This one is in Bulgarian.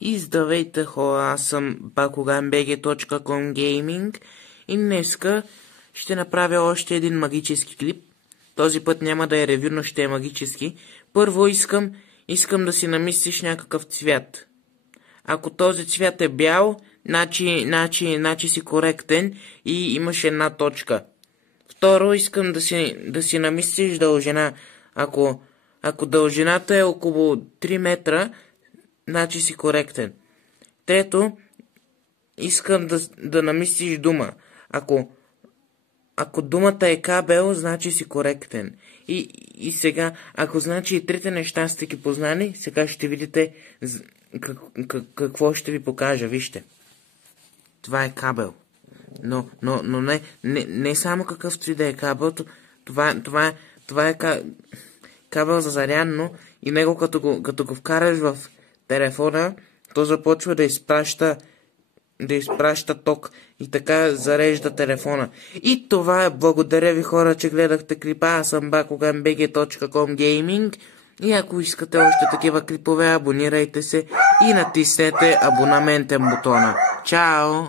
И здравейте хора, аз съм bakugambg.com Gaming и днеска ще направя още един магически клип. Този път няма да е ревю, но ще е магически. Първо искам да си намислиш някакъв цвят. Ако този цвят е бял, значи си коректен и имаш една точка. Второ, искам да си намислиш дължина. Ако дължината е около 3 метра, значи си коректен. Трето, искам да намислиш дума. Ако думата е кабел, значи си коректен. И сега, ако значи и трите неща сте ги познали, сега ще видите какво ще ви покажа. Вижте. Това е кабел. Но не само какъвто и да е кабел. Това е кабел за зарядно и него като го вкараш в телефона, то започва да изпраща ток и така зарежда телефона. И това е. Благодаря ви хора, че гледахте клипа. Аз съм bakugambg.com Gaming и ако искате още такива клипове, абонирайте се и натиснете абонаментен бутона. Чао!